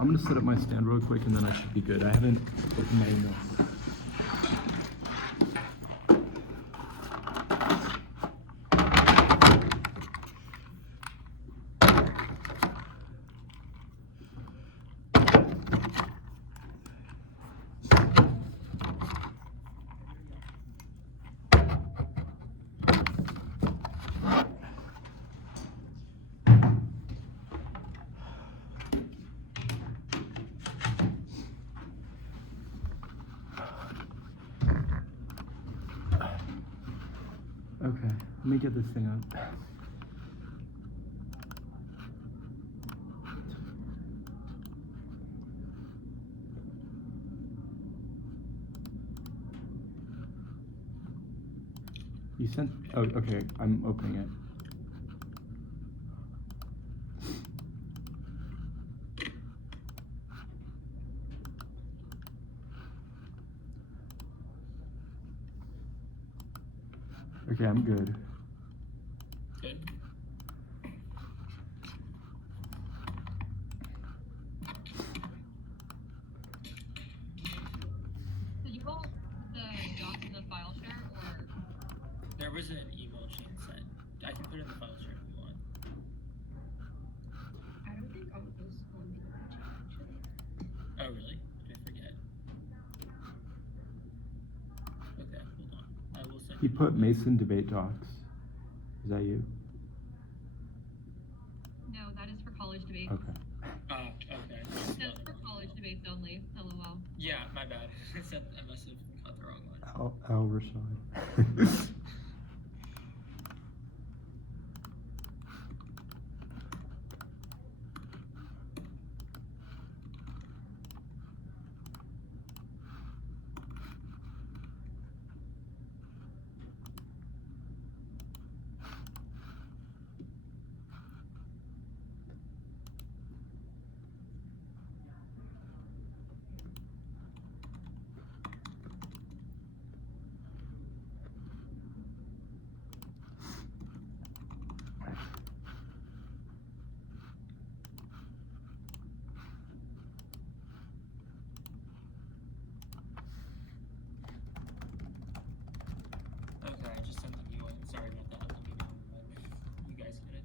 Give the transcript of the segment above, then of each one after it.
I'm gonna set up my stand real quick and then I should be good. I haven't opened my email. Okay, let me get this thing up. You sent, oh, okay, I'm opening it. Okay, I'm good. Good. Did you pull the docs in the file share, or? There was an email chain sent. I can put it in the file share if you want. I don't think all of those on the chain, actually. Oh, really? Did I forget? Okay, hold on. I will send He you. put Mason debate docs. Is that you? No, that is for college debates. Okay. Okay. That's for college debates only. LOL. Yeah, my bad. I must have got the wrong one. Al Rashad. Okay, I just sent the new one. Sorry about that. Let me know when you guys get it.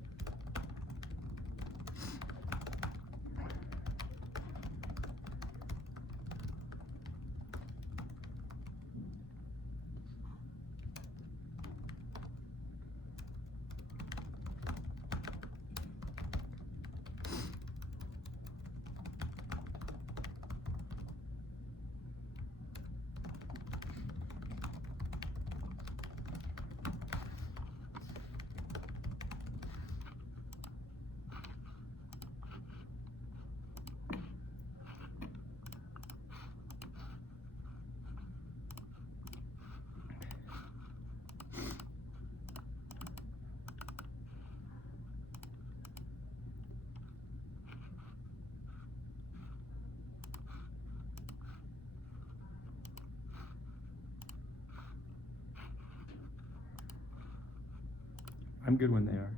I'm good when they are.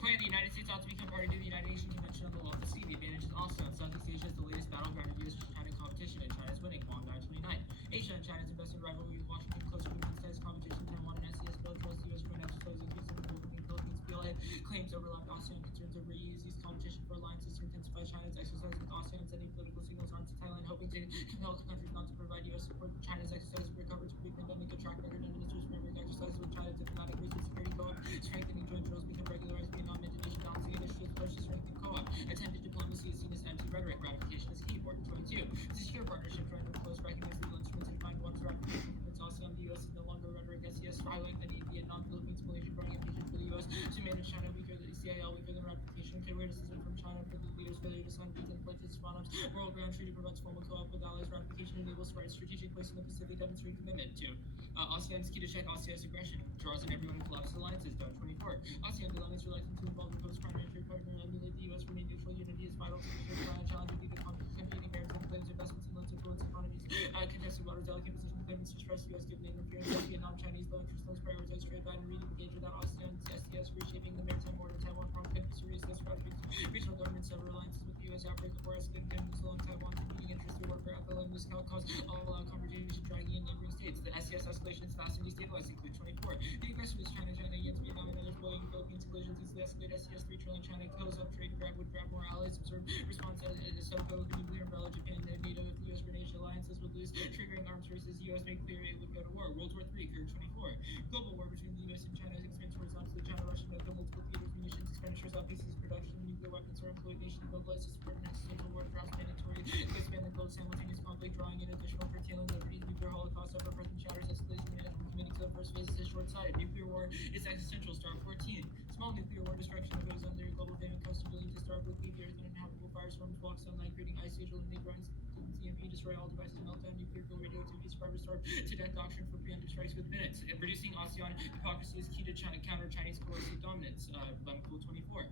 Plan the United States ought to become party to the United Nations Convention on the Law of the Sea. The advantage is also in Southeast Asia is the latest battleground of U.S.-China competition, and China is winning. Huang 929. Asia and China's investment rivalry with Washington close to status competition. Taiwan and SES both trust the U.S. for an exercise increasing the Philippines. PLA claims overlap ASEAN concerns over EU's competition for alliances to intensify China's exercise with ASEAN, sending political signals onto Thailand, hoping to compel countries not to provide U.S. support for China's exercise to recover to pre-pandemic. A track record and ministers framework exercises with China, diplomatic reasons, security co-op, strengthening joint drills become regularized. Vietnam Indonesia balancing initiatives push to strengthen co-op. Attempted diplomacy is seen as empty rhetoric. Ratification is key. Important 22. Secure partnership trying to close recognize legal instruments and find one's ratification convince ASEAN the U.S. is no longer rhetoric. SES highlight the need Vietnam, Philippines, Malaysia, burning ambition for the U.S. to manage China weaker than CIL, weaker than ratification. Clear criticism from China for the leaders' failure to sign veto pledges. World Ground Treaty prevents formal co-op with allies. Ratification enables right strategic place in the Pacific. Demonstrate commitment to ASEAN's key to check ASEAN's aggression. Draws in everyone who collapses alliances. Done 24. ASEAN dilemmas reluctant to involve the post-primary partner. Emulate the U.S. remain neutral. Unity is vital to preserve China. Challenge with the competing merits and claims investments and loans influence prioritize trade by and re-engage with ASEAN, SCS, reshaping the maritime border, Taiwan, prompting serious regional governments, several alliances with the U.S. outbreak of war, escalating Peninsula and Taiwan, competing interests to work for FLM, this cause all-out confrontation dragging in neighboring states. The SCS escalation is fast and destabilizing. Clue 24. The aggressor is China against Vietnam and others, blowing Philippines collisions into the escalate SCS 3 trillion. China kills up trade would grab more allies, observe response as SOCO, nuclear umbrella, Japan, and NATO. If the U.S. British alliances would lose, triggering arms races, U.S. make clear it would go to war. World War III, Curve 24. Global war between the U.S. and China is expands horizontally. The China-Russian battle, multiple theaters, munitions, expenditures, outpieces, production, nuclear weapons are employed, nations mobilized to support an existential war draft mandatory to expand the globe, simultaneous conflict, drawing in additional curtailing liberties, nuclear holocaust, ever-present shatters, escalation, and committing to the first phase is short-sighted. Nuclear war is existential. Star 14. Small nuclear war destruction of ozone layer, global famine comes to billions to starve with leave the earth uninhabitable, firestorms, block sunlight, creating ice age, eliminate growing CMP, destroy all devices, meltdown, nuclear fuel, radioactivity, survivors starve to death, doctrine for preemptive strikes with minutes. Reducing ASEAN hypocrisy is key to counter Chinese coercive dominance. Pool 24.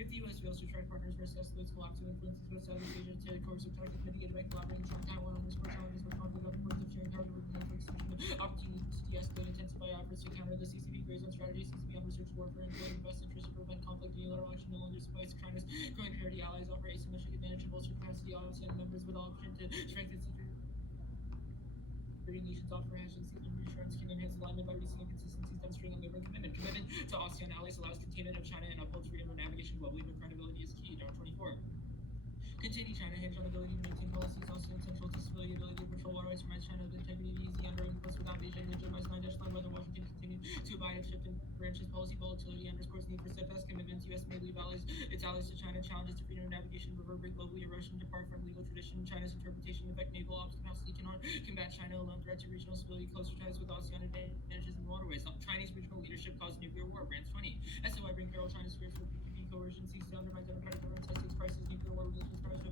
If the U.S. fails to try partners versus escalates collapsing influences West Southeast Asia to coercive tactics mitigated by collaborating China, Taiwan, on core challenges with conflict of importance of sharing power to remove extension opportunities to de-escalate, intensify efforts to counter the CCP gray zone strategy, CCP on research warfare, and creating best interest to prevent conflict, unilateral action no longer suffice. China's growing parity allies offer asymmetric advantage to bolster capacity, ASEAN members with option to strengthen security. Nations offer agency and reassurance can enhance alignment by reducing inconsistencies, demonstrating unwavering commitment. Commitment to ASEAN allies allows containment of China and upholds freedom of navigation globally, but credibility is key. Number 24. Continue China hinge on ability to maintain policies, ASEAN central to stability, ability to patrol waterways, provides China with integrity, easy under influence without Beijing, legitimized 9-line, whether Washington continue to abide of shift and branches policy volatility, underscores need for steadfast commitments. U.S. may leave its allies to China, challenges to freedom of navigation, reverberate globally, erosion, depart from legal tradition. China's interpretation affect naval ops capacity cannot combat China alone, threat to regional stability, closer ties with ASEAN advantages in waterways. Chinese regional leadership caused nuclear war. Brands 20. SOI bring peril China's fears for PPP coercion, seeks to undermine democratic governance, states crisis, nuclear war, religious powers,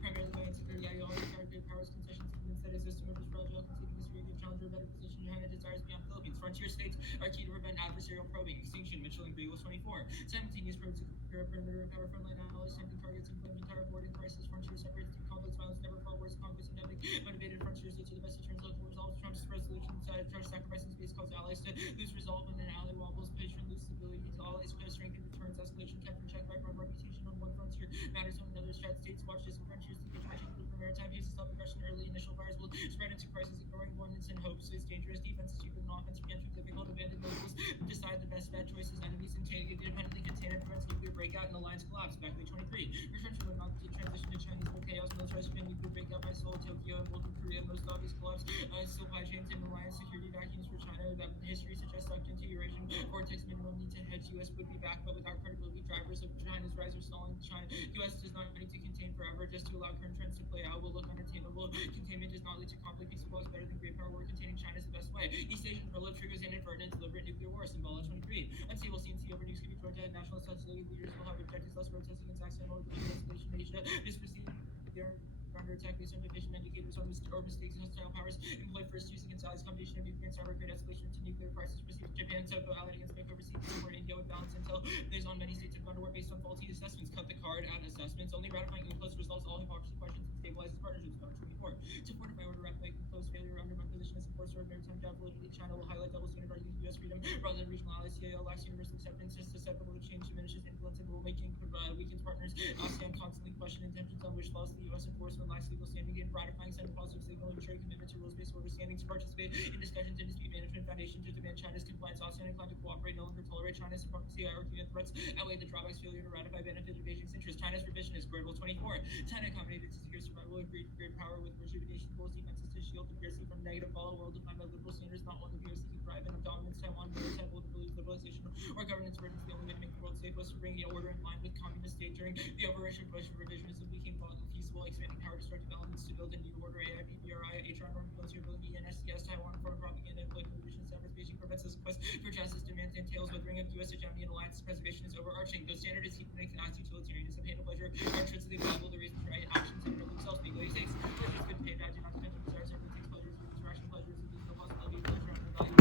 primarily by insecurity, ideology, targeted powers, concessions, commitments that exist to members fragile, conceding history, give challenger a better position. China desires beyond Philippines. Frontier states are key to prevent adversarial probing, extinction. Mitchell and Beagle 24. Simultaneous probes to prepare a perimeter of power frontline allies, tempting targets, inflame entire boarding crisis. Frontier separates through conflicts, violence never fought, wars, conquest, endemic, motivated frontier states are the best deterrents of resolve. Trump's resolution side charge sacrificing space cause allies to lose resolve when an ally wobbles, patron lose stability to allies to strengthen deterrence, escalation kept in check by reputation on one frontier matters on another. Strat states watch distant frontiers to get particular for maritime use to stop aggression early. Initial fires will spread into crisis, ignoring abundance and hopes. It's dangerous. Defense is cheaper than offense. Re-entry difficult. Abandoned locals decide the best bad choices. Enemies independently contain and prevents nuclear breakout and alliance collapse. Backley 23. Return to not to transition to Chinese war chaos. Militarized Japan nuclear breakout by Seoul, Tokyo, and Northern Korea. Most obvious collapse. Supply chains and alliance security vacuums for China. That history suggests sucked into Eurasian vortex. Minimum need to hedge. U.S. would be back, but without credibility. Drivers of China's rise are stalling. China. U.S. does not need to contain forever just to allow current trends to play out. Will look unattainable. Containment does not lead to conflict. Peace is better than great power war. Containing China is the best way. East Asian prolif triggers inadvertent deliberate nuclear war. Symbol 23. Unstable CNC over nukes could be Georgia. National leaders will have objectives less protesting against accent or escalation in Asia. This proceeds their under attack based on division indicators on or mistakes hostile powers employ first use against allies. Combination of nuclear and cyber great escalation to nuclear crisis perceived Japan Tokyo allied against make overseas support India with balance intel. There's on many states have gone to war based on faulty assessments. Cut the card at assessments. Only ratifying close resolves all hypocrisy questions and stabilizes partnerships. Number 24. To fortify order ratifying close failure undermine position as supports or maritime job validity. China will highlight double standard arguing U.S. freedom rather than regional allies. CAO lacks universal acceptance, is susceptible to change, diminishes influence and rulemaking, weakens partners. ASEAN constantly question intentions on which laws the U.S. enforce when lacks legal standing. In ratifying send a positive signal and ensuring commitment to rules-based order standing to participate in discussions in dispute management foundation to demand China's compliance. ASEAN inclined to cooperate, no longer tolerate China's hypocrisy. Argument threats outweigh the drawbacks. Failure to ratify benefited Beijing's interest. China's revision is Birdwell 24. China accommodated to secure survival, agreed to great power with rejuvenation goals, defenses to shield the PRC from negative follow, world defined by liberal standards, not one the PRC can thrive in. Dominance, Taiwan, maritime liberalization or governance burdens the only way to make the world safe was to bring the order in line with communist state. During the overrussian push for revisionism became feasible, expanding power destructive elements to build a new order. AIP, BRI, HR, norm, vulnerability, and SCS, Taiwan, foreign propaganda, employed revision standards. Beijing prevents this quest for justice, demands, entails withering of U.S. hegemony and alliance preservation is overarching. Those standards is keeping things as utilitarianism, pain and pleasure, are intrinsically valuable. The reasons for actions in and of themselves being lazy takes. Pleasure is good paid, I do not depend on desires, everyone takes pleasures with interaction, pleasures, and there's no possibility of pleasure under value.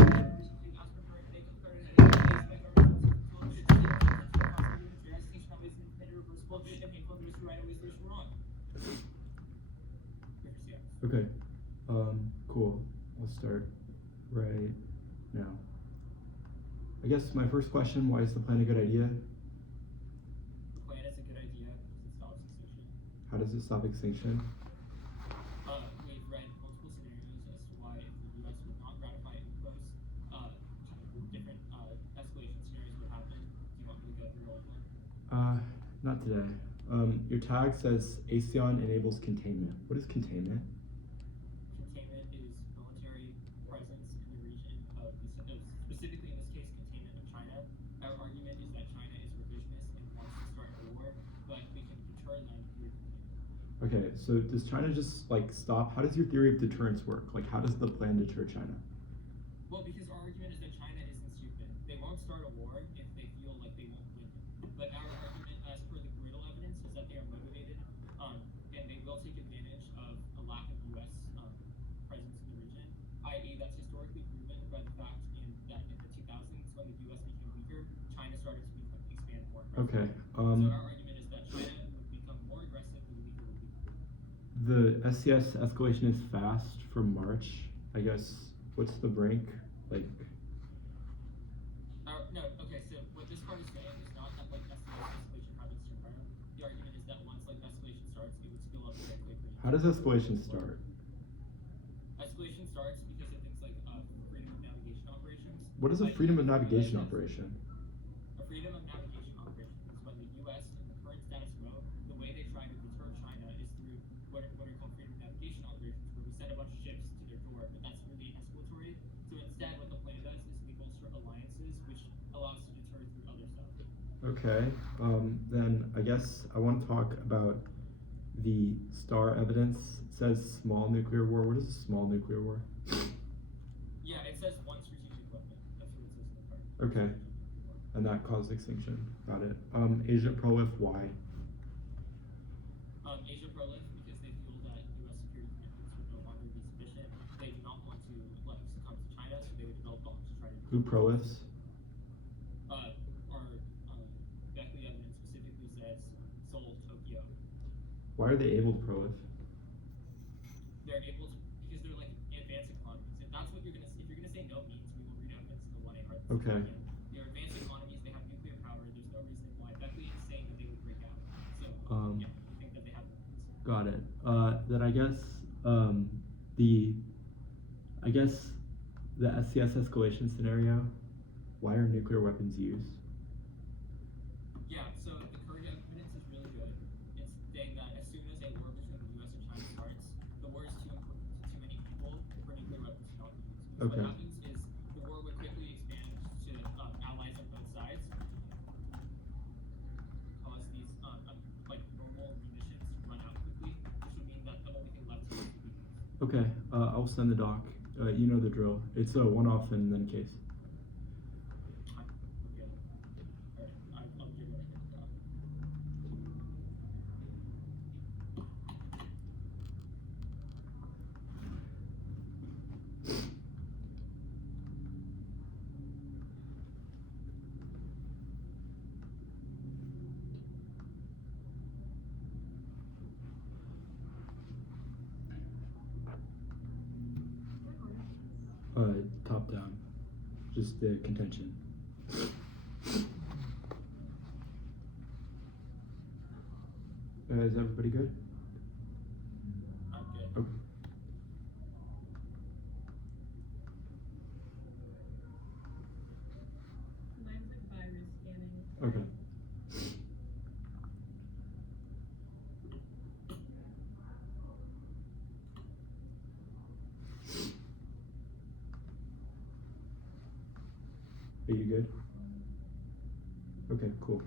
Ask for correct day, compare to Okay. Cool. I'll start right now. I guess my first question, why is the plan a good idea? The plan is a good idea because it stops extinction. How does it stop extinction? We've read multiple scenarios as to why if the U.S. would not ratify UNCLOS, different escalation scenarios would happen. Do you want me to go through all of them? Not today. Your tag says ASEAN enables containment. What is containment? Containment is military presence in the region specifically in this case, containment of China. Our argument is that China is revisionist and wants to start a war, but we can deter them through containment. Okay, so does China just like stop? How does your theory of deterrence work? Like, how does the plan deter China? Well, because our argument is that China isn't stupid. They won't start a war if they feel like they won't win. But our argument, as per the griddle evidence, is that they are motivated, and they will take advantage of a lack of U.S. Presence in the region. I.e., that's historically proven by the fact that in the 2000s, when the U.S. became weaker, China started to expand more aggressively. Okay. So our argument is that China would become more aggressive the weaker would become. The SCS escalation is fast from March. I guess, what's the brink? Like, No, okay, so what this part is saying is not that like escalation happens to China. The argument is that once like escalation starts, it would spill up very quickly. how does escalation start? Escalation starts because of things like freedom of navigation operations. What is a Like, freedom of the navigation US operation? A freedom of navigation operation is when the U.S. in the current status quo, the way they try to deter China is through what are called freedom of navigation operations, where we send a bunch of ships to their door, but that's really escalatory. So instead, what the plan does is we bolster alliances, which allows us to deter through other stuff. Okay, then I guess I want to talk about the STAR evidence. It says small nuclear war. What is a small nuclear war? Yeah, it says one strategic weapon. That's what it says in the card. Okay, and that caused extinction. Got it. Asia prolif, why? Asia prolif because they feel that U.S. security commitments would no longer be sufficient. They do not want to succumb to China, so they would develop bombs to try to. Who prolifs? Beckley evidence specifically says Seoul, Tokyo. Why are they able to prolif? They're able to because they're like advanced economies. If that's what you're gonna say no means, we will read evidence in the 1A hard. Okay. They're advanced economies. They have nuclear power. There's no reason why Beckley is saying that they would break out. So yeah, we think that they have weapons. Got it. Then I guess the SCS escalation scenario. Why are nuclear weapons used? Yeah, so the current evidence is really good. It's saying that as soon as a war between the U.S. and China starts, the war is too important to too many people for nuclear weapons to not be used. Because Okay. what happens is the war would quickly expand to allies on both sides, cause these like normal munitions to run out quickly, which would mean that the only thing left is to be used. Okay, I'll send the doc. You know the drill. It's a one-off and then case. Okay. Alright, I'll give it a go. Top down. Just the contention. Is everybody good? I'm good. Okay. Mine's like virus scanning. Okay. Are you good? Okay, cool.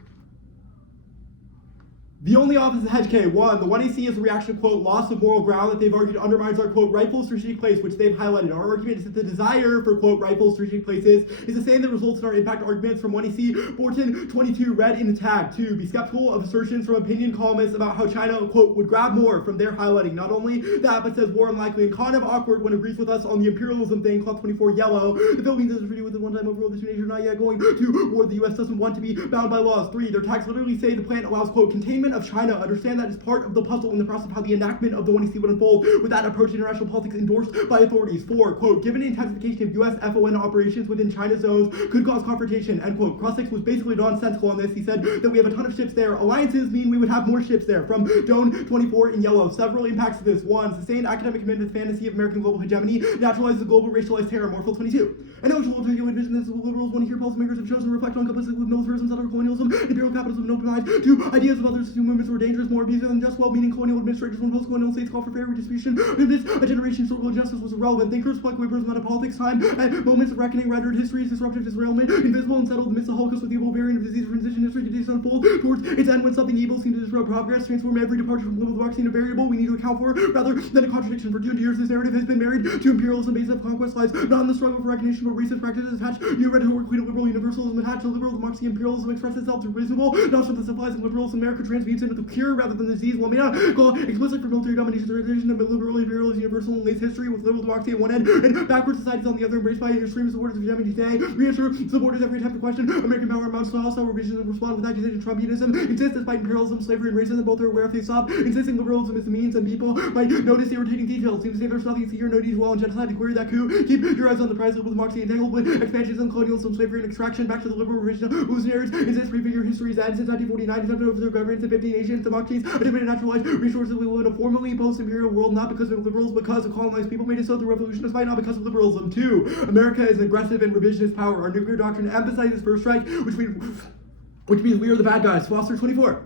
The only office is Heg Good. 1. The 1AC is a reaction, quote, loss of moral ground that they've argued undermines our, quote, rightful strategic place, which they've highlighted. Our argument is that the desire for, quote, rightful strategic places is the same that results in our impact arguments from 1AC 1422 read in the tag. 2. Be skeptical of assertions from opinion columnists about how China, quote, would grab more from their highlighting. Not only that, but says war unlikely and kind of awkward when it agrees with us on the imperialism thing, Club 24 yellow. The Philippines is treaty with the one-time overrule the two nations are not yet going to war. The U.S. doesn't want to be bound by laws. 3. Their tags literally say the plan allows, quote, containment government of China understand that as part of the puzzle in the process of how the enactment of the 1EC would unfold, with that approach to international politics endorsed by authorities. 4, quote, given the intensification of U.S. FON operations within China's zones could cause confrontation, end quote. Crossix was basically nonsensical on this. He said that we have a ton of ships there. Alliances mean we would have more ships there. From Doan 24 in yellow. Several impacts of this. 1, sustained academic commitment to the fantasy of American global hegemony naturalizes the global racialized terror. Morphil 22. An eligible articulate vision that the liberals want to hear policymakers have chosen to reflect on complicity with militarism, settler colonialism, imperial capitalism, and open minds. 2, ideas of others assume movements were dangerous, more abusive than just well-meaning colonial administrators when post-colonial states call for fair redistribution. In this, a generation of social justice was irrelevant. Thinkers like Weber's metapolitics time at moments of reckoning rendered history's disruptive disrailment invisible and settled amidst the Holocaust with the evil variant of disease transition history continues to unfold towards its end when something evil seems to disrupt progress, transform every departure from liberal democracy into a variable we need to account for rather than a contradiction. For 200 years, this narrative has been married to imperialism based on conquest lies not in the struggle for recognition but recent practices attached new rhetorically to liberal universalism attached to liberal democracy. Imperialism expresses itself through reasonable, not something supplies and liberalism. America transmutes into the cure rather than the disease. While may not go explicit for military domination, the tradition of liberal imperialism universal and lays history with liberal democracy at one end and backward societies on the other, embraced by extreme supporters of hegemony today. Reassure supporters every attempt to question American power amounts to hostile revisions and respond with accusation. Trumpianism exists despite imperialism, slavery, and racism. Both are aware if they stop insisting liberalism is the means, and people might notice irritating details. Seems to say there's nothing to see here, no deeds well and genocide to query that coup. Keep your eyes on the prize. Liberal democracy entangled with expansionism, colonialism, slavery, and extraction. Back to the liberal revision whose narratives exist prefigure history's end. Since 1949, attempted over their governance in 15 nations, democracies, attempted to naturalize resources we live in a formally post-imperial world, not because of liberals, because of colonized people made it so through revolution, despite not because of liberalism. 2, America is an aggressive and revisionist power. Our nuclear doctrine emphasizes first strike, which means we are the bad guys. Foster 24.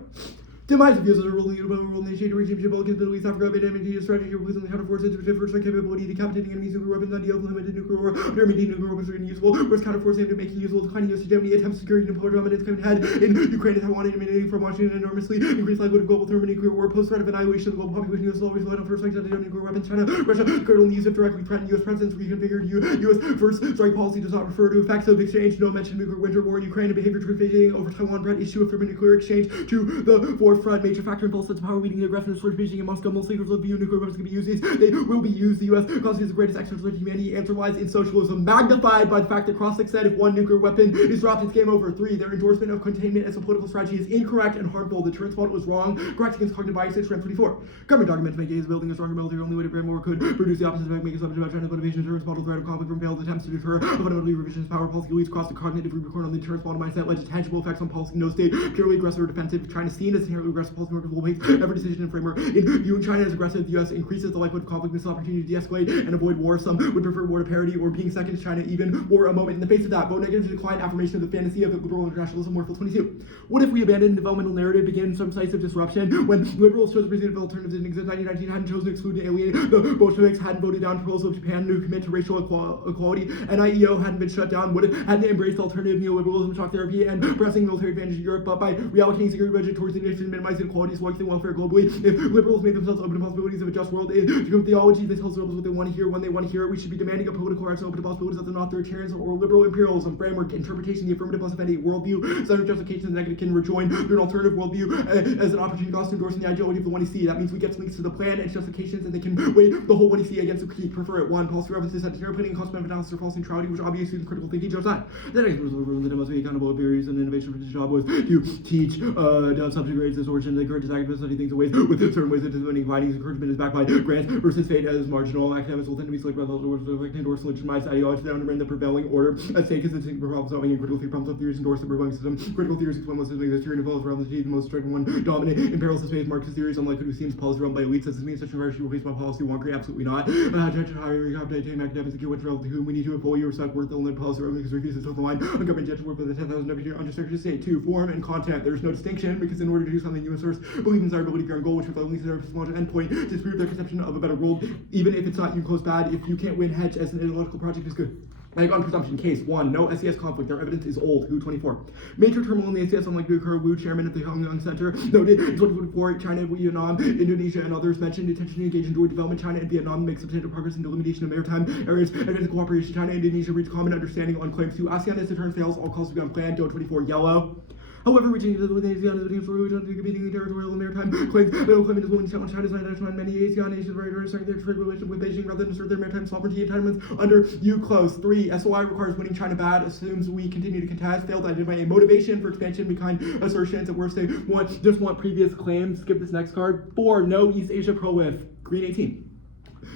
Demise of views of the world nation, regime, Balkans, Middle East, Africa, Vietnam, India, strategy of police and counter forces, first strike capability, decapitating enemies, nuclear weapons, ideal, limited nuclear war, intermediate nuclear weapons are useful, whereas counter force aimed at making useful, declining US hegemony, attempts security and polar dominance coming ahead in Ukraine and Taiwan, emanating from Washington enormously, increased likelihood of global thermonuclear war, post-threat of annihilation of the global population, US always relied on first strikes on nuclear weapons, China, Russia, could only use if directly threatened US presidents, reconfigured US first strike policy does not refer to effects of exchange, no mention of nuclear winter war in Ukraine, and behavior truth-facing over Taiwan, threat issue of thermonuclear exchange to the forefront, major factor in sense of power leading the aggressive slurs Beijing and Moscow. Most leaders of view nuclear weapons can be used. They will be used. The U.S. constitutes the greatest exercise of humanity. Answer lies in socialism, magnified by the fact that Crossix said if one nuclear weapon is dropped, it's game over. 3, their endorsement of containment as a political strategy is incorrect and harmful. The deterrence model was wrong. Correct against cognitive biases. Strength 24. Government documents make is building a stronger military. Only way to brand more could produce the opposite effect, make assumptions about China's motivation. Deterrence model threat of conflict from failed attempts to deter a fundamentally revisionist power policy leads across the cognitive record on the deterrence model mindset led to tangible effects on policy. No state purely aggressive or defensive. China seen as inherently aggressive policy market will make every decision and framework. In viewing China as aggressive, the U.S. increases the likelihood of conflict, missed opportunity to de-escalate and avoid war. Some would prefer war to parity or being second to China even for a moment. In the face of that, vote negative to decline affirmation of the fantasy of liberal internationalism. Morphil 22. What if we abandon the developmental narrative, begin some decisive disruption? When liberals chose reasonable alternatives didn't exist, 1919 hadn't chosen to exclude and alienate, the Bolsheviks hadn't voted down proposal of Japan to commit to racial equality, NIEO hadn't been shut down, would have hadn't embraced alternative neoliberalism, shock therapy, and pressing military advantage in Europe, but by reallocating security budget towards the nation and minimizing inequalities, wealth, and welfare globally. If liberals made themselves open to possibilities of a just world, to theology that tells liberals what they want to hear when they want to hear it, we should be demanding a political action open to possibilities that are not authoritarianism or liberal imperialism framework, interpretation, the affirmative plus offending worldview, centered justification, the negative can rejoin through an alternative worldview as an opportunity cost to endorsing the ideology of the 1EC. That means we get links to the plan and justifications, and they can weigh the whole 1EC against the key. Prefer it. 1, policy references at terror planning and cost benefit analysis or false neutrality, which obviously is critical thinking. Joe Tsan. The next rules of the world that must be accountable of barriers and innovation for the job was to teach down subject grades this origin, the encourage academics study things away with certain ways of designing findings. Encouragement is backed by grants versus fate as marginal. Academics will tend to be selected by the words of endorse legitimized ideology that undermine the prevailing order at stake is the problem solving and critical theory problems of theories endorse the prevailing system. Critical theories explain what system exists here and involves around the most striking one dominant imperial space Marxist theories unlike who seems policy run by elites. Does this mean such a virtue replaced by policy wonkery? Absolutely not. Hiring academics to what's relevant to whom we need to a full year respect worth the only policy run because refuses to the line on government judge work with the 10,000 undersecretary of state. 2, form and content. There's no distinction because in order to do something you must first believe in desirability of your own goal, which with at least their endpoint to disprove their conception of a better world, even if it's not you close bad. If you can't win hedge as an ideological project is good. Like on presumption, case 1, no SES conflict. Their evidence is old. Who 24. Major turmoil in the SES, unlike Bittner, Wu, chairman of the Hong Kong Center, noted in 2024, China, Vietnam, Indonesia, and others mentioned intention to engage in joint development. China and Vietnam make substantial progress in the elimination of maritime areas and in cooperation. China and Indonesia reach common understanding on claims to ASEAN as deterrence fails. All calls to be unplanned. Do 24 yellow. However, reaching into the ASEAN is competing territorial and maritime claims. Little claiming is willing to challenge China's national many ASEAN nations very strengthen their trade relationship with Beijing rather than assert their maritime sovereignty entitlements under UCLOS. 3. SOI requires winning China bad, assumes we continue to contest, failed to identify a motivation for expansion behind assertions. At worst, they just want previous claims. Skip this next card. 4. No East Asia prolif. Green 18.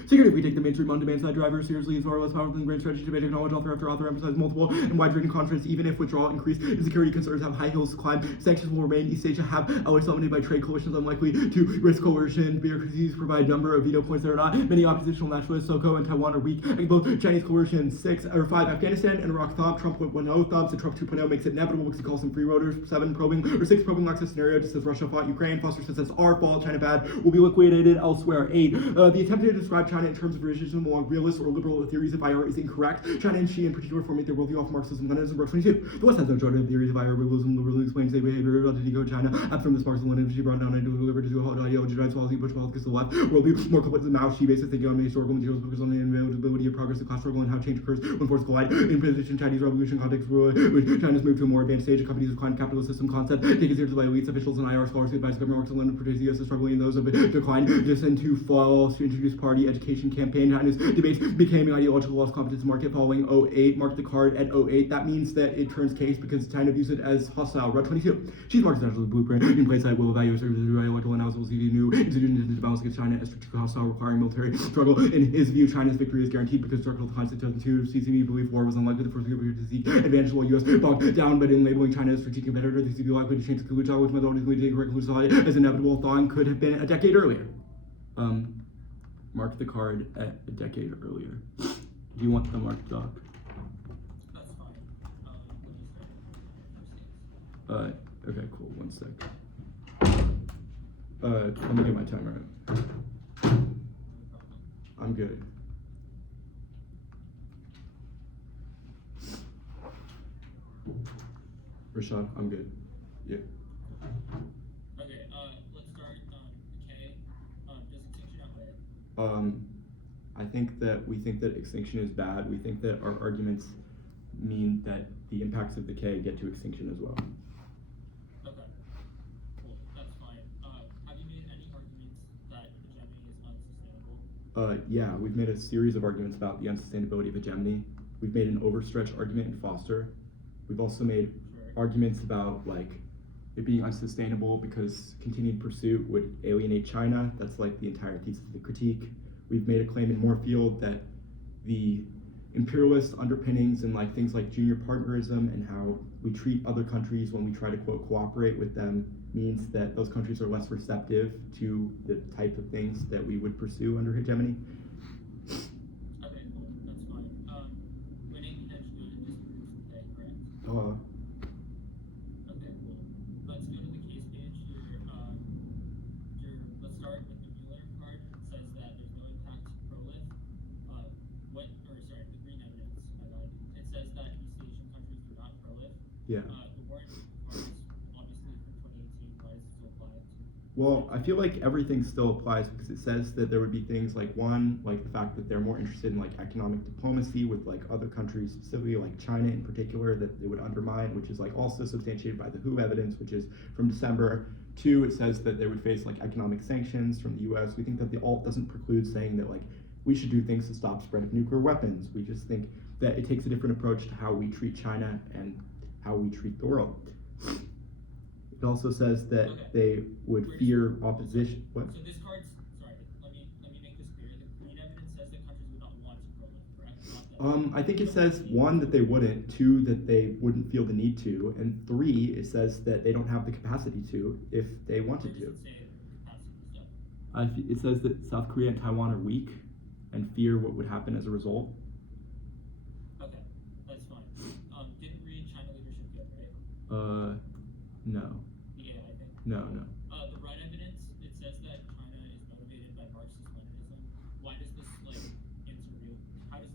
Secondly, if we take the mainstream on-demand side drivers seriously, is far less powerful than grand strategy debate acknowledge author after author emphasize multiple and wide-ranging confidence, even if withdrawal increased insecurity concerns have high hills to climb. Sanctions will remain. East Asia have always dominated by trade coalitions unlikely to risk coercion. Bureaucracies provide a number of veto points that are not. Many oppositional nationalists, SOCO and Taiwan, are weak against both Chinese coercion. 5. Afghanistan and Iraq thump. Trump 1.0 thumps, and Trump 2.0 makes it inevitable because he calls them free voters. 7. Probing, or 6. Probing lacks a scenario just as Russia fought Ukraine. Foster says that's our fault. China bad will be liquidated elsewhere. 8. The attempt to describe China in terms of revisionism along realist or liberal theories of IR is incorrect. China and Xi in particular formulate their worldview off Marxism, Leninism, Row 22. The West has no shortage of theories of IR liberalism. Liberalism explains their behavior about to decode China. Absent from this Marxism, Leninism, Xi brought down and delivered to a ideology, drives policy, push politics to the left. Worldview more complex than Mao. Xi bases thinking on historical materials, focus on the inevitability of progress, the class struggle, and how change occurs when forces collide. In position, Chinese revolution context, which China's moved to a more advanced stage. Companies of client capitalist system concept taken seriously by elites, officials, and IR scholars. Advice government works on London produce the U.S. is struggling, those of decline. Just into false to introduce party education campaign. China's debates became an ideological lost competence market following 08. Mark the card at 08. That means that it turns case because China views it as hostile. Row 22. She's Marxist nationalist blueprint. In place that will evaluate services through ideological analysis. Will see new institutions to balance against China as strategically hostile, requiring military struggle. In his view, China's victory is guaranteed because structural decline since 2002. CCP believed war was unlikely. The first group to seek advantage while U.S. bogged down, but in labeling China as a strategic competitor, they seem to be likely to change the conclusion which methodology going to incorrect conclusion as inevitable. Thawing could have been a decade earlier. Mark the card at a decade earlier. Do you want the marked doc? That's fine. When you start. Okay, cool. 1 sec. Let me get my timer out. I'm good. Rashad, I'm good. Yeah. Okay, let's start. K. Does extinction outweigh it? I think that we think that extinction is bad. We think that our arguments mean that the impacts of decay get to extinction as well. Okay. Cool. That's fine. Have you made any arguments that hegemony is unsustainable? Yeah, we've made a series of arguments about the unsustainability of hegemony. We've made an overstretch argument in Foster. We've also made arguments about like it being unsustainable because continued pursuit would alienate China. That's like the entire thesis of the critique. We've made a claim in Moorfield that the imperialist underpinnings and like things like junior partnerism and how we treat other countries when we try to quote cooperate with them means that those countries are less receptive to the type of things that we would pursue under hegemony. Okay, cool. That's fine. Winning Heg Good disproves the thing, correct? Okay, cool. Let's go to the case page. Let's start with the Mueller card. It says that there's no impact prolif. The green evidence. It says that East Asian countries do not prolif. Yeah. The warrant cards, obviously from 2018, why does it still apply? Well, I feel like everything still applies because it says that there would be things like one, like the fact that they're more interested in like economic diplomacy with like other countries, specifically like China in particular, that they would undermine, which is like also substantiated by the WHO evidence, which is from December. 2, it says that they would face like economic sanctions from the US. We think that the alt doesn't preclude saying that like we should do things to stop spread of nuclear weapons. We just think that it takes a different approach to how we treat China and how we treat the world. It also says that they would fear opposition. What? So this card's, sorry, let me make this clear. The green evidence says that countries would not want to prolif, correct? I think it says 1, that they wouldn't, 2, that they wouldn't feel the need to, and 3, it says that they don't have the capacity to if they wanted to. It says that South Korea and Taiwan are weak and fear what would happen as a result. Okay, that's fine. Didn't read China leadership yet, right? No. Yeah, I think. No. The right evidence, it says that China is motivated by Marxist-Leninism. Why does this answer real?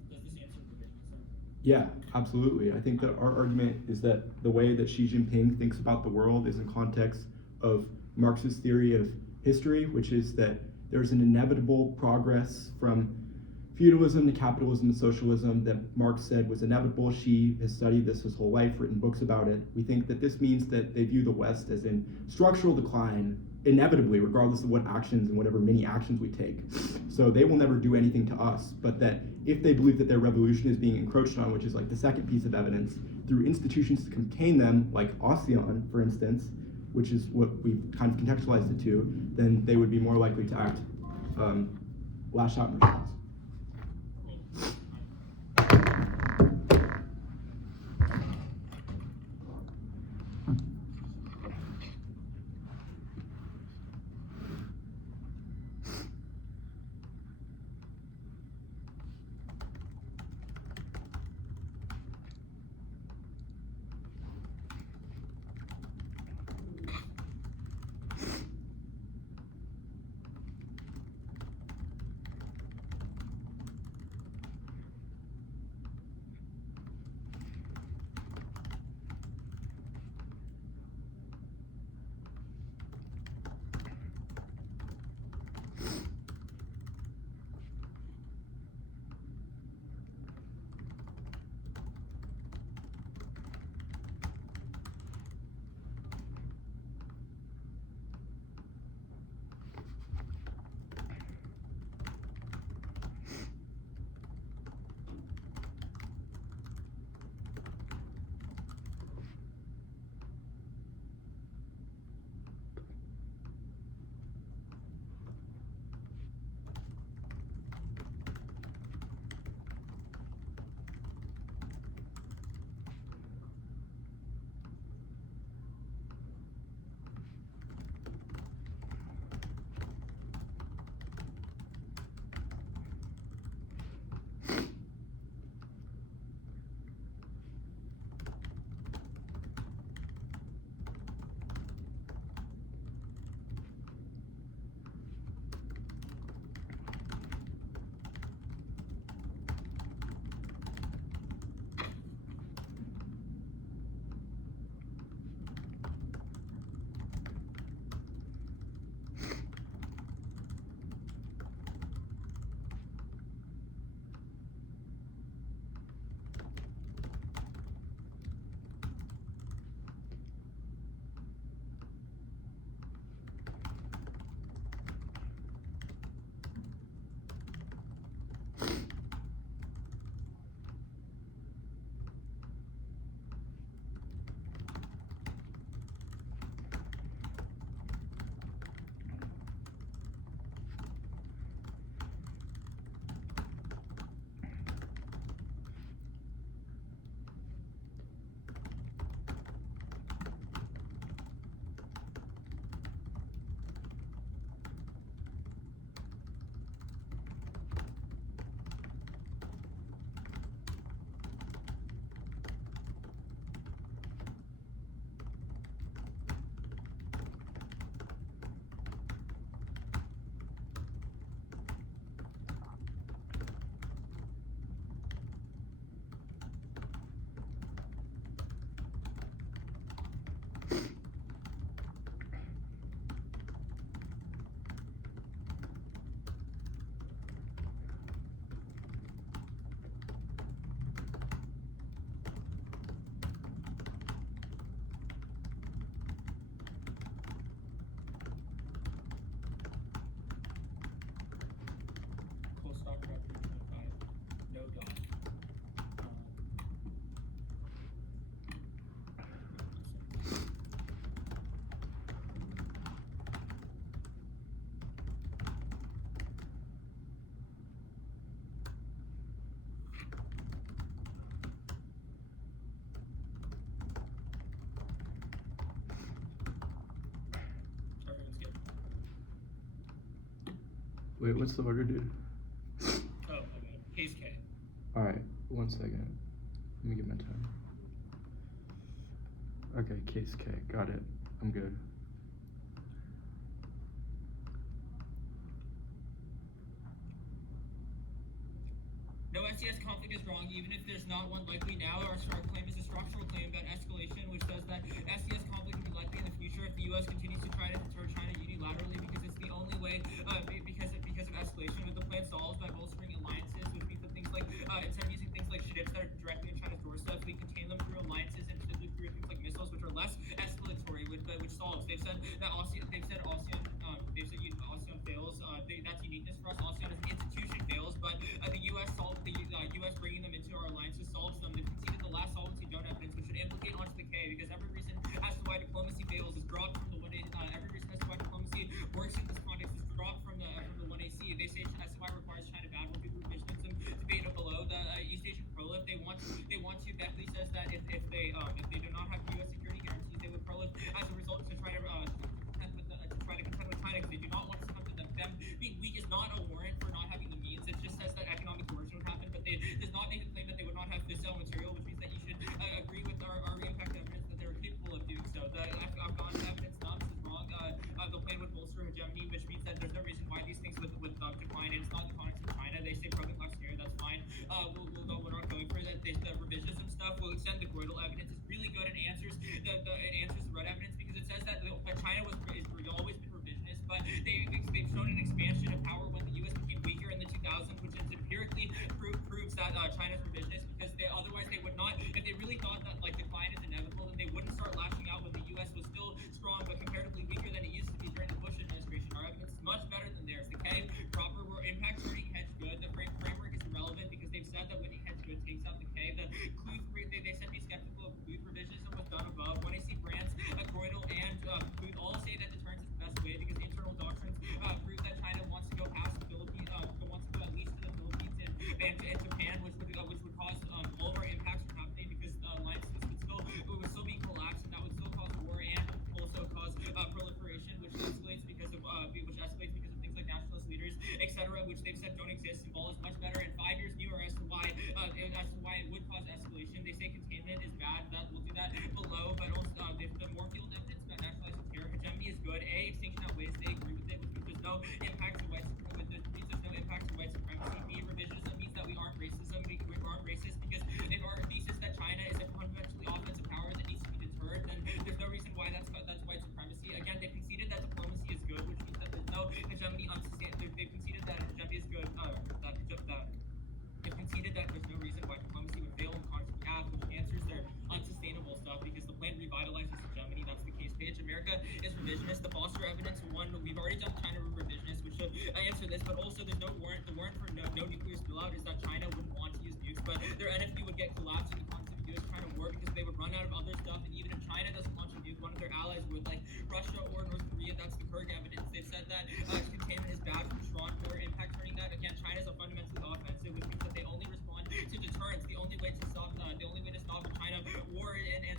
Does this answer revisionism? Yeah, absolutely. I think that our argument is that the way that Xi Jinping thinks about the world is in context of Marxist theory of history, which is that there's an inevitable progress from feudalism to capitalism to socialism that Marx said was inevitable. She has studied this his whole life, written books about it. We think that this means that they view the West as in structural decline, inevitably, regardless of what actions and whatever mini actions we take. So they will never do anything to us, but that if they believe that their revolution is being encroached on, which is like the second piece of evidence, through institutions to contain them, like ASEAN, for instance, which is what we've kind of contextualized it to, then they would be more likely to act, lash out in response. Wait, what's the order, dude? Oh, my bad. Case K. Alright, 1 second. Let me get my time. Okay, case K. Got it. I'm good. No SES conflict is wrong, even if there's not one likely now. Our claim is a structural claim about escalation, which says that SES conflict will be likely in the future if the U.S. continues to try to deter China unilaterally, because it's the only way, because of escalation. But the plan solves by bolstering alliances instead of using things like ships that are directly in China's doorstep, we contain them through alliances and particularly through things like missiles, which are less escalatory, which solves. They've said that ASEAN fails. That's uniqueness for us. ASEAN as an institution fails, but the U.S. U.S. bringing them into our alliances solves them. They've conceded the last solvency don't evidence, which should implicate onto the K, because every reason as to why diplomacy fails is dropped from the 1A. Every reason as to why diplomacy works in this context is dropped from the 1AC. They say as to why requires China bad. When people revisionism debate below the East Asian prolif, they want to. Beckley says that if they do not have U.S. security guarantees, they would prolif as a result to try to contend with China, because they do not want to come to them. Them being weak is not a warrant for not having the means. It just says that economic coercion would happen, but it does not make a claim that they would not have fissile material, which means that you should agree with our impact evidence that they were capable of doing so. The Afghan evidence nubs is wrong. The plan would bolster hegemony, which means that there's no reason why these things would decline, and it's not in the context of China. They say probing last year, that's fine. We're not going for that. The revisionism stuff will extend the Groidel evidence is really good and answers the red evidence, because it says that China is always been revisionist, but they've shown an expansion of power when the U.S. became weaker in the 2000s, which is empirically proves that China's revisionist, because otherwise they would not. If they really thought that decline is inevitable, then they wouldn't start lashing out when the U.S. was still strong but comparatively weaker than it used to be during the Bush administration. Our evidence is much better than theirs. The K proper were impact turning Heg Good. The framework is irrelevant because they've said that winning Heg Good takes out the K. The Cluth, they said be skeptical of Cluth. Revisionism was done above. When I see brands, Groidel and Cluth all say that deterrence is the best way, because the internal doctrines prove that China wants to go past the Philippines, wants to go at least to the Philippines and Japan, which would cause all of our impacts from happening, because the alliances would still be collapsed, and that would still cause war and also cause proliferation, which escalates because of things like nationalist leaders, etc., which they've said don't exist. Symbol is much better, and 5 years newer as to why it would cause escalation. They say containment is bad. That we'll do that below, but also the more field evidence about nationalizing terror, hegemony is good. Extinction outweighs. They agree with it, which means there's no impact to white supremacy. B, revisionism means that we aren't racism. We aren't racist because if our thesis that China is a fundamentally offensive power that needs to be deterred, then there's no reason why that's white supremacy. Again, they've conceded that diplomacy is good, which means that there's no hegemony unsustainable. They've conceded that hegemony is good. They've conceded that there's no reason why diplomacy would fail in Congress' behalf, which answers their unsustainable stuff, because the plan revitalizes hegemony. That's the case page. America is revisionist. The Foster evidence, one, we've already done China revisionist, which should answer this, but also there's no warrant. The warrant for no nuclear spillout is that China wouldn't want to use nukes, but their NFU would get collapsed in the context of US-China war, because they would run out of other stuff, and even if China doesn't launch a nuke, one of their allies would, like Russia or North Korea. That's the Kurg evidence. They've said that containment is bad from Schron war impact turning that. Again, China's a fundamentally offensive, which means that they only respond to deterrence. The only way to stop a China war and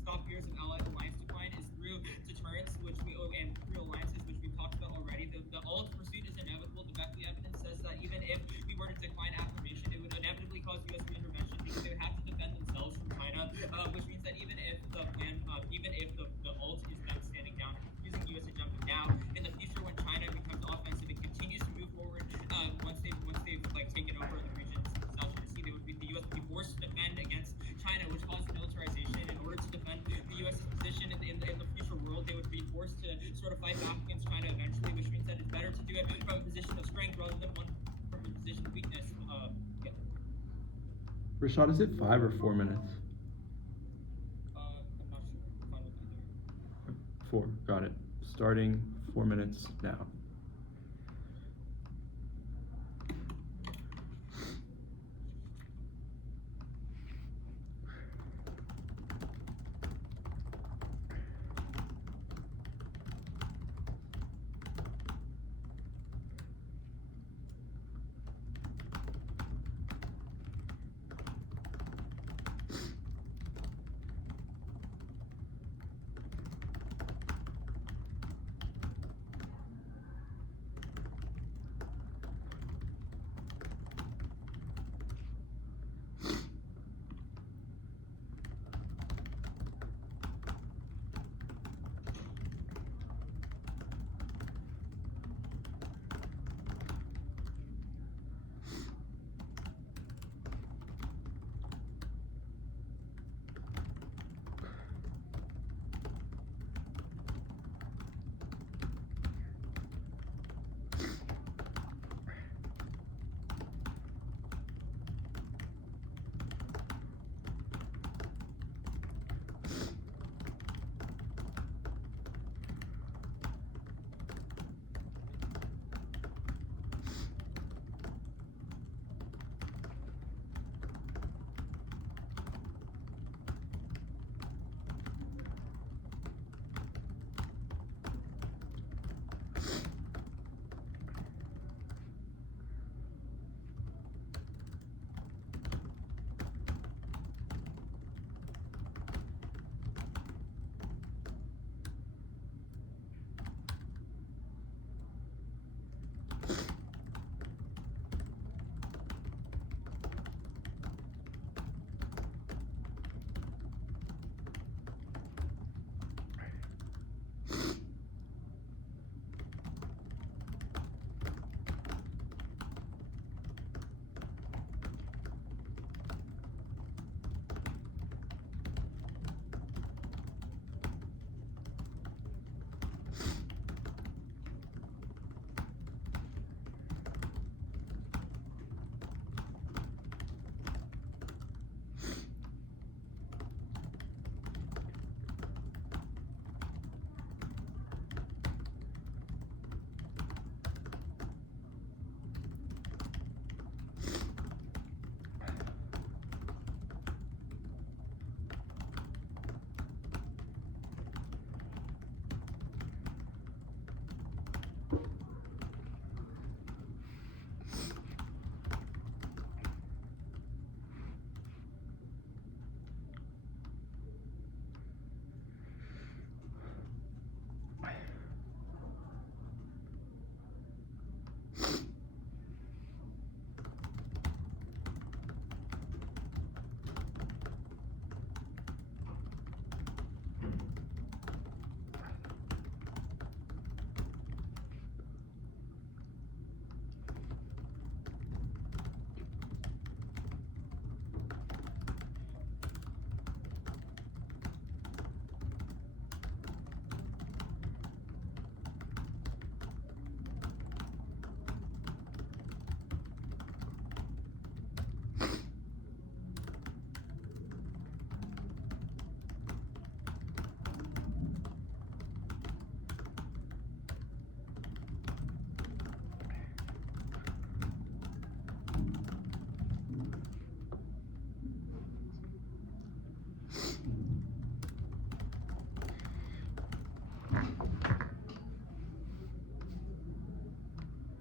stop fears of allied alliance decline is through deterrence, and through alliances, which we've talked about already. The alt pursuit is inevitable. The Beckley evidence says that even if we were to decline affirmation, it would inevitably cause U.S. intervention, because they would have to defend themselves from China, which means that even if the alt is then standing down using U.S. hegemony now, in the future when China becomes offensive, it continues to move forward. Once they've taken over the regions in South China Sea, the U.S. would be forced to defend against China, which causes militarization. In order to defend the U.S.'s position in the future world, they would be forced to sort of fight back against China eventually, which means that it's better to do it from a position of strength rather than one from a position of weakness. Yeah. Rashad, is it 5 or 4 minutes? I'm not sure. I'm fine with either. 4. Got it. Starting 4 minutes now.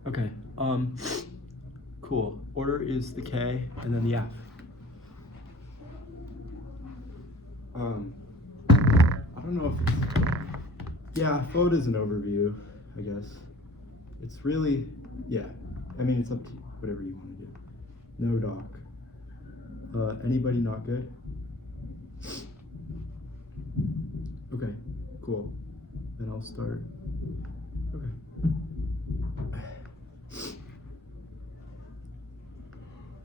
Okay, cool. Order is the K and then the F. I don't know if it's, yeah, photo is an overview, I guess. It's really, yeah, I mean, it's up to you, whatever you want to do. No doc. Anybody not good? Okay, cool. Then I'll start. Okay.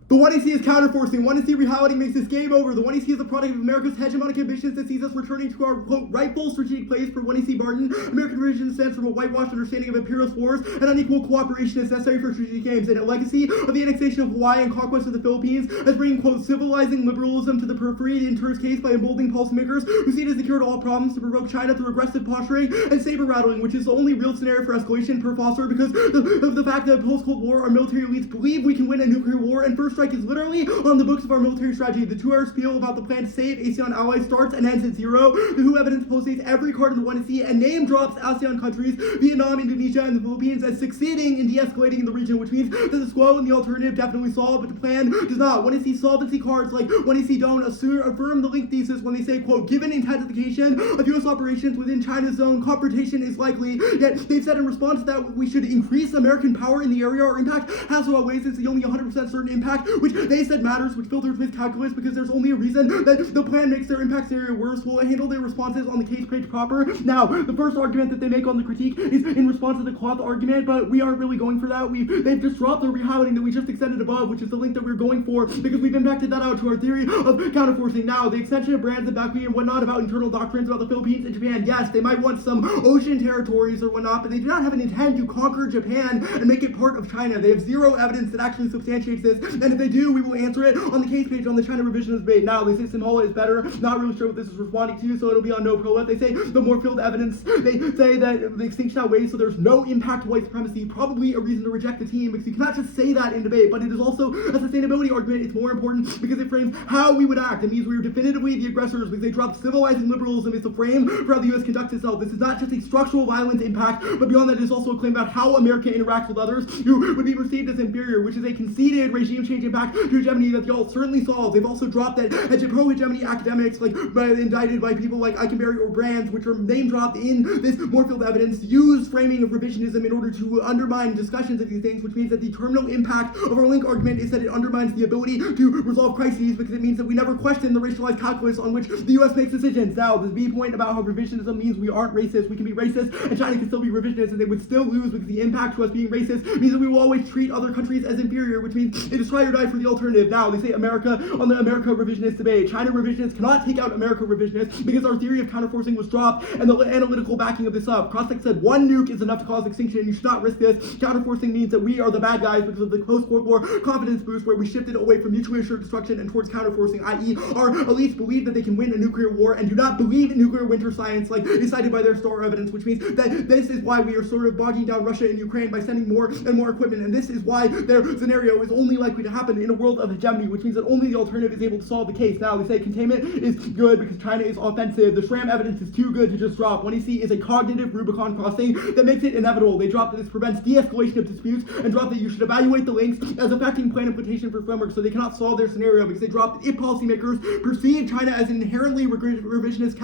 The one EC is counterforcing. One EC reality makes this game over. The one EC is a product of America's hegemonic ambitions that sees us returning to our, quote, rightful strategic place. For one EC Barton, American revision stems from a whitewashed understanding of imperialist wars and unequal cooperation is necessary for strategic aims, and a legacy of the annexation of Hawaii and conquest of the Philippines as bringing, quote, civilizing liberalism to the periphery in Tur's case by emboldening policymakers who see it as the cure to all problems to provoke China through aggressive posturing and saber rattling, which is the only real scenario for escalation per Foster because of the fact that post-Cold War, our military elites believe we can win a nuclear war, and first strike is literally on the books of our military strategy. The 2-hour spiel about the plan to save ASEAN allies starts and ends at 0. The WHO evidence postdates every card in the 1C and name drops ASEAN countries, Vietnam, Indonesia, and the Philippines as succeeding in de-escalating in the region, which means that the squad and the alternative definitely solve, but the plan does not. 1C solvency cards like 1C don't affirm the link thesis when they say, quote, given intensification of U.S. operations within China's zone, confrontation is likely, yet they've said in response to that we should increase American power in the area. Our impact has to outweigh it's the only 100% certain impact, which they said matters, which filters with calculus because there's only a reason that the plan makes their impact scenario worse. We'll handle their responses on the case page proper. Now, the first argument that they make on the critique is in response to the cloth argument, but we aren't really going for that. They've just dropped the rehighlighting that we just extended above, which is the link that we're going for, because we've impacted that out to our theory of counterforcing. Now, the extension of brands and backbeat and whatnot about internal doctrines about the Philippines and Japan, yes, they might want some ocean territories or whatnot, but they do not have an intent to conquer Japan and make it part of China. They have zero evidence that actually substantiates this, and if they do, we will answer it on the case page on the China revisionist debate. Now, they say Simhala is better, not really sure what this is responding to, so it'll be on no pro-let. They say the Moorfield evidence, they say that the extinction outweighs, so there's no impact to white supremacy, probably a reason to reject the team, because you cannot just say that in debate, but it is also a sustainability argument. It's more important because it frames how we would act. It means we are definitively the aggressors because they drop civilizing liberalism as the frame for how the U.S. conducts itself. This is not just a structural violence impact, but beyond that, it is also a claim about how America interacts with others who would be perceived as inferior, which is a conceded regime change impact to hegemony that y'all certainly solve. They've also dropped that pro-hegemony academics, like indicted by people like Eikenberry or Brands, which are name dropped in this Moorfield evidence, use framing of revisionism in order to undermine discussions of these things, which means that the terminal impact of our link argument is that it undermines the ability to resolve crises because it means that we never question the racialized calculus on which the U.S. makes decisions. Now, the B point about how revisionism means we aren't racist, we can be racist, and China can still be revisionist, and they would still lose because the impact to us being racist means that we will always treat other countries as inferior, which means it is try or die for the alternative. Now, they say America on the America revisionist debate. China revisionists cannot take out America revisionists because our theory of counterforcing was dropped and the analytical backing of this up. Crosstech said one nuke is enough to cause extinction. You should not risk this. Counterforcing means that we are the bad guys because of the post-Cold War confidence boost where we shifted away from mutually assured destruction and towards counterforcing, i.e. our elites believe that they can win a nuclear war and do not believe in nuclear winter science like is cited by their star evidence, which means that this is why we are sort of bogging down Russia and Ukraine by sending more and more equipment, and this is why their scenario is only likely to happen in a world of hegemony, which means that only the alternative is able to solve the case. Now, they say containment is good because China is offensive. The Schramm evidence is too good to just drop. 1EC is a cognitive Rubicon crossing that makes it inevitable. They drop that this prevents de-escalation of disputes and drop that you should evaluate the links as affecting plan implementation for framework, so they cannot solve their scenario because they drop that if policymakers perceive China as an inherently revisionist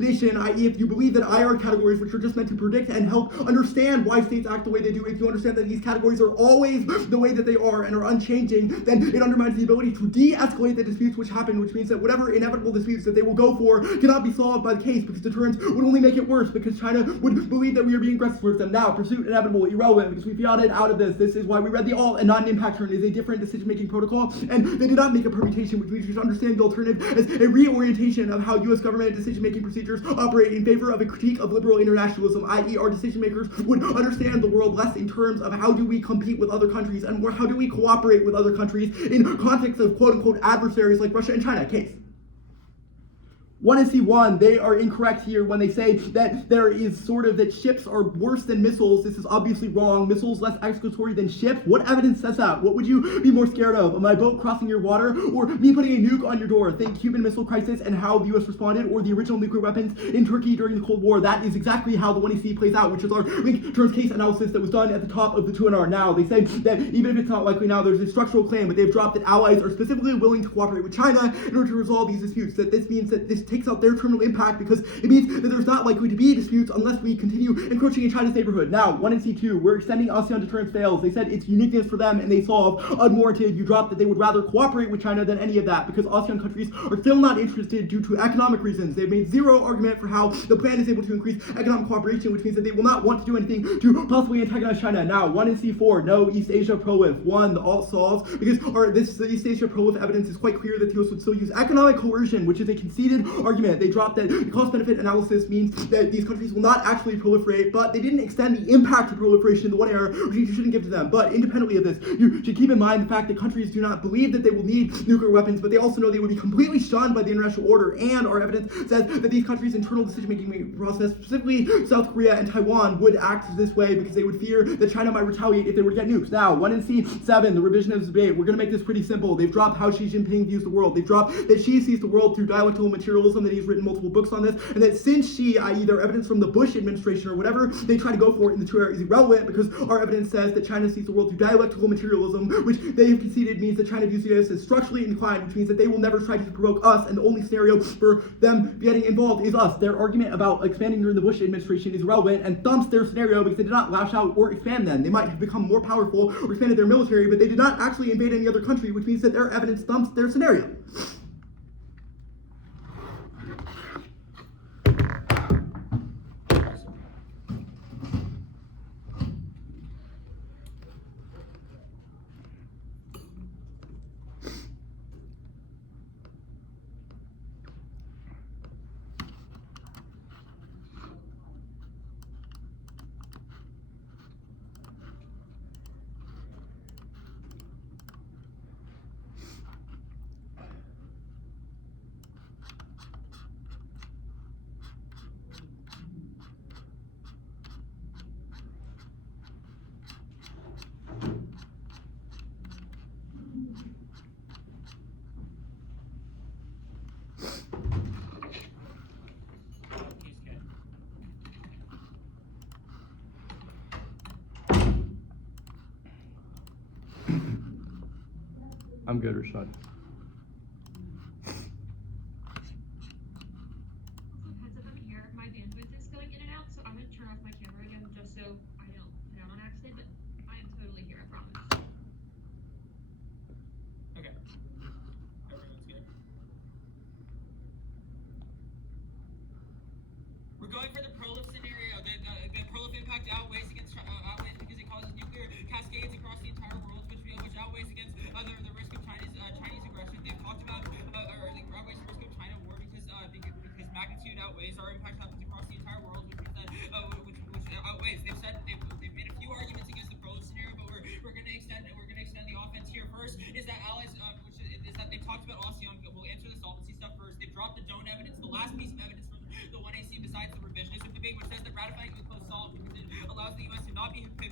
nation, i.e. if you believe that IR categories, which are just meant to predict and help understand why states act the way they do, if you understand that these categories are always the way that they are and are unchanging, then it undermines the ability to de-escalate the disputes which happen, which means that whatever inevitable disputes that they will go for cannot be solved by the case because deterrence would only make it worse because China would believe that we are being aggressive towards them. Now, pursuit inevitable, irrelevant because we fionted out of this. This is why we read the alt and not an impact turn is a different decision-making protocol, and they did not make a permutation, which means you should understand the alternative as a reorientation of how U.S. government decision-making procedures operate in favor of a critique of liberal internationalism, i.e. our decision-makers would understand the world less in terms of how do we compete with other countries and more how do we cooperate with other countries in context of quote-unquote adversaries like Russia and China. Case. 1 and C1, they are incorrect here when they say that there is sort of that ships are worse than missiles. This is obviously wrong. Missiles less executory than ships. What evidence says that? What would you be more scared of? My boat crossing your water, or me putting a nuke on your door? Think Cuban Missile Crisis and how the U.S. responded, or the original nuclear weapons in Turkey during the Cold War. That is exactly how the 1AC plays out, which is our link terms case analysis that was done at the top of the 2NR. Now, they say that even if it's not likely now, there's a structural claim, but they've dropped that allies are specifically willing to cooperate with China in order to resolve these disputes. That this means that this takes out their terminal impact because it means that there's not likely to be disputes unless we continue encroaching in China's neighborhood. Now, 1 and C2, we're extending ASEAN deterrence fails. They said it's uniqueness for them and they solve unwarranted. You dropped that they would rather cooperate with China than any of that because ASEAN countries are still not interested due to economic reasons. They've made zero argument for how the plan is able to increase economic cooperation, which means that they will not want to do anything to possibly antagonize China. Now, 1 and C4, no East Asia prolif. 1, the alt solves because the East Asia prolif evidence is quite clear that the US would still use economic coercion, which is a conceded argument. They dropped that the cost-benefit analysis means that these countries will not actually proliferate, but they didn't extend the impact of proliferation in the 1 era, which you shouldn't give to them. But independently of this, you should keep in mind the fact that countries do not believe that they will need nuclear weapons, but they also know they would be completely shunned by the international order, and our evidence says that these countries' internal decision-making process, specifically South Korea and Taiwan, would act this way because they would fear that China might retaliate if they were to get nukes. Now, 1 and C7, the revisionist debate, we're going to make this pretty simple. They've dropped how Xi Jinping views the world. They've dropped that Xi sees the world through dialectical materialism, that he's written multiple books on this, and that since Xi, i.e. their evidence from the Bush administration or whatever they try to go for in the 2 era is irrelevant because our evidence says that China sees the world through dialectical materialism, which they have conceded means that China views the US as structurally inclined, which means that they will never try to provoke us, and the only scenario for them getting involved is us. Their argument about expanding during the Bush administration is irrelevant and thumps their scenario because they did not lash out or expand them. They might have become more powerful or expanded their military, but they did not actually invade any other country, which means that their evidence thumps their scenario. I'm good, Rashad. Heads up, I'm here. My bandwidth is going in and out, so I'm gonna turn off my camera again just so I don't put out on accident, but I am totally here, I promise. Okay. Everyone's good. We're going for the prolif scenario. The prolif impact outweighs because it causes nuclear cascades across the entire world, which outweighs against the risk of Chinese aggression. They've talked about or the outweighs the risk of China war because magnitude outweighs our impact happens across the entire world, which means that which outweighs. They've said they've made a few arguments against the prolif scenario, but we're going to extend the offense here. First is that allies, is that they've talked about ASEAN. We'll answer the solvency stuff first. They've dropped the don't evidence, the last piece of evidence from the 1AC besides the revisionism debate, which says that ratifying the close solve because it allows the U.S. to not be pivoted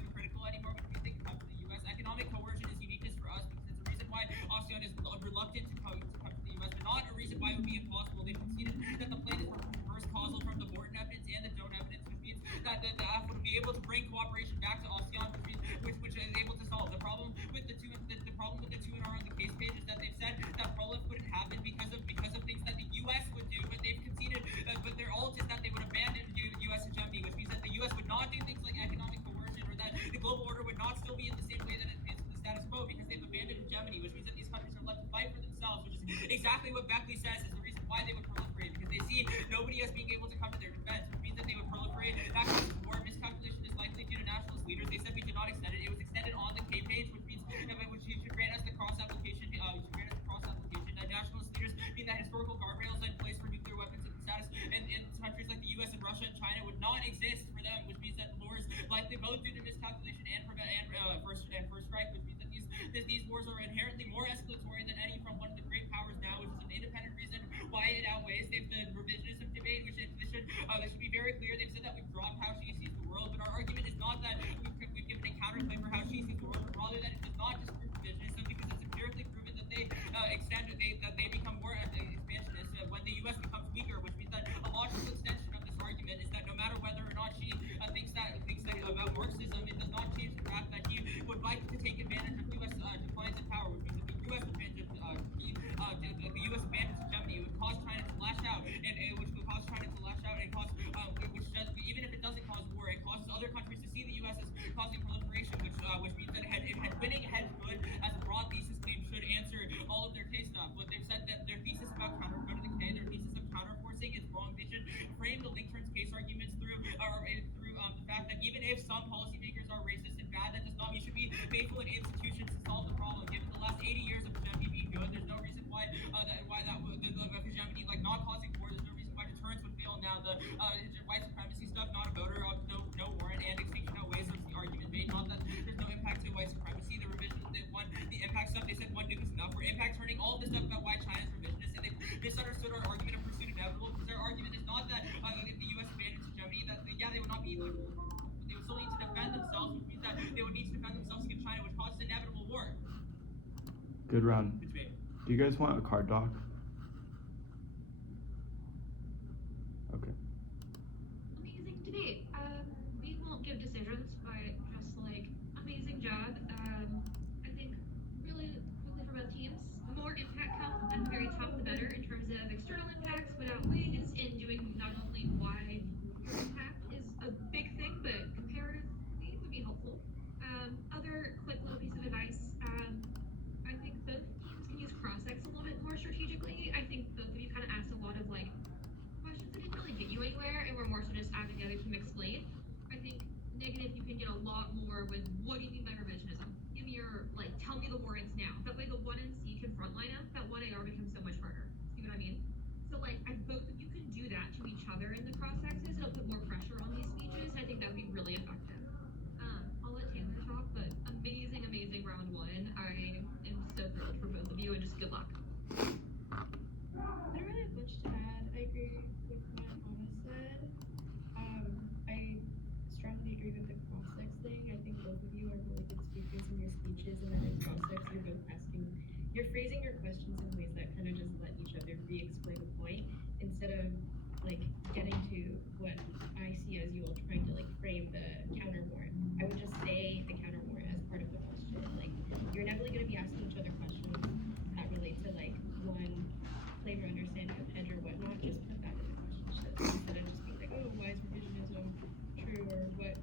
faithful in institutions to solve the problem. Given the last 80 years of hegemony being good, there's no reason why the hegemony like not causing war. There's no reason why deterrence would fail now. The white supremacy stuff, not a voter, no warrant, annexation, no ways of the argument made. Not that there's no impact to white supremacy. The revision, the impact stuff, they said one nuke is enough. For impact turning all this stuff about why China's revisionist, and they misunderstood our argument of pursuit inevitable, because their argument is not that if the U.S. abandons hegemony, that they would not be like, they would still need to defend themselves, which means that they would need to defend themselves against China, which causes inevitable war. Good round. It's me. Do you guys want a card doc? Okay. Amazing debate. We won't give decisions, but just like amazing job. I think really quickly for both teams, the more impact comes at the very top, the better in terms of external impacts without wings in doing not only why your impact is a big thing, but comparatively would be helpful. Other quick little piece of advice. I think both teams can use cross-ex a little bit more strategically. I think both of you kind of asked a lot of like questions that didn't really get you anywhere and were more so just having the other team explain. I think negative, you can get a lot more with what do you mean by revisionism? Give me your, like, tell me the warrants now. That way the 1 and C can frontline them, that 1AR becomes so much harder. See what I mean? So like, both of you can do that to each other in the cross-axes. It'll put more pressure on these speeches. I think that would be really effective. I'll let Taylor talk, but amazing, amazing round 1. I am so thrilled for both of you and just good luck. I don't really have much to add. I agree with what Anna said. I strongly agree with the cross-sex thing. I think both of you are really good speakers in your speeches, and then in cross-sex, you're phrasing your questions in ways that kind of just let each other re-explain the point instead of like getting to what I see as you all trying to like frame the counter warrant. I would just say the counter warrant as part of the question. Like you're inevitably going to be asking each other questions that relate to like one flavor understanding of hedge or whatnot. Just put that in the question instead of just being like, oh, why is revisionism true, or what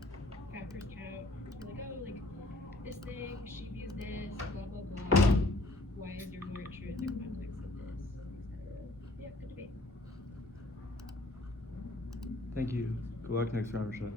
factors count? You're like, oh, like this thing, she views this, blah blah blah. Why is your warrant true in the context of this, etc. Yeah, good debate. Thank you. Good luck next round, Rashad.